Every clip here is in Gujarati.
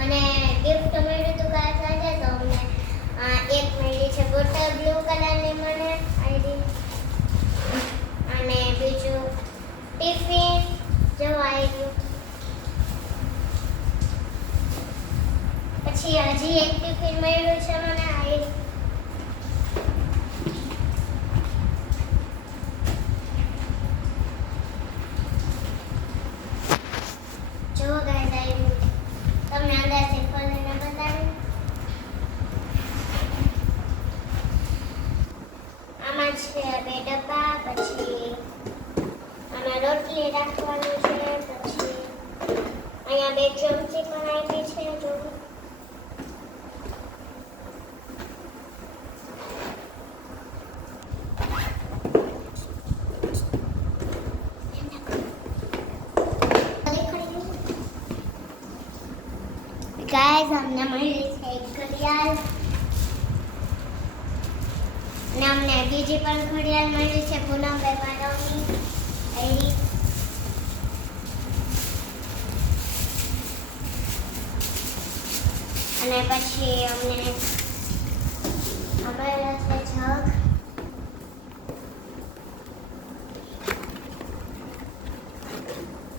મને ગિફ્ટ મળ્યું હતું ગાય આજે તો અમને એક મળી છે બોટલ બ્લુ કલરની મને, અને બીજું ટિફિન જવા આવી ગયું પછી હજી એક ટિફિન મળ્યું છે મને આઈડી જો ગાઈસ આવી તમને અંદરથી ખોલીને બતાડું આમાં છે બે ડબ્બા પછી આમાં રોટલી રાખવાનું છે, પછી અહીંયા બે ચમચી પણ આપી છે, જો. ગાઈસ, અમને મળી છે એક ઘડિયાળ. અને અમને બીજી પણ ઘડિયાળ મળી છે પૂનમભાઈ માનવની આઈડી અને પછી અમને અમારા છે જગ.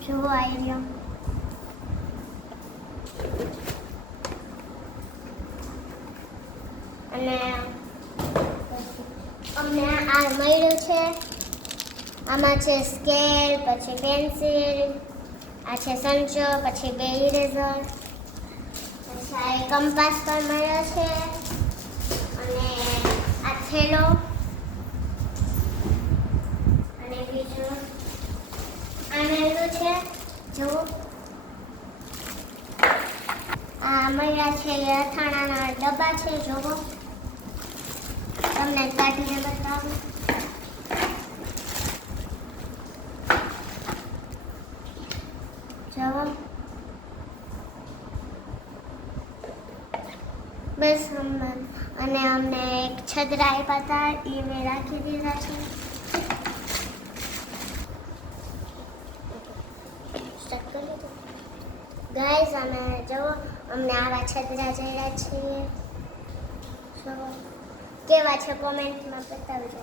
જુઓ આવી રહ્યો અને અમને આ મળ્યું છે. આમાં છે સ્કેલ, પછી પેન્સિલ, આ છે સંચો, પછી બે ઇરેઝર. કંપાસ પણ મળ્યો છે અને આ થેલો અને બીજું આ મળ્યું છે જુઓ આ મળ્યા છે અથાણાના ડબ્બા છે, જોવો. તમને કાઢીને બતાવું. જોવો. બસ અને અમને એક છદરા આપ્યા હતા એ મેં રાખી દીધા છે. ગાઈઝ અમે જો અમને આવા છદરા જડ્યા છીએ કેવા છે કોમેન્ટમાં બતાવજો.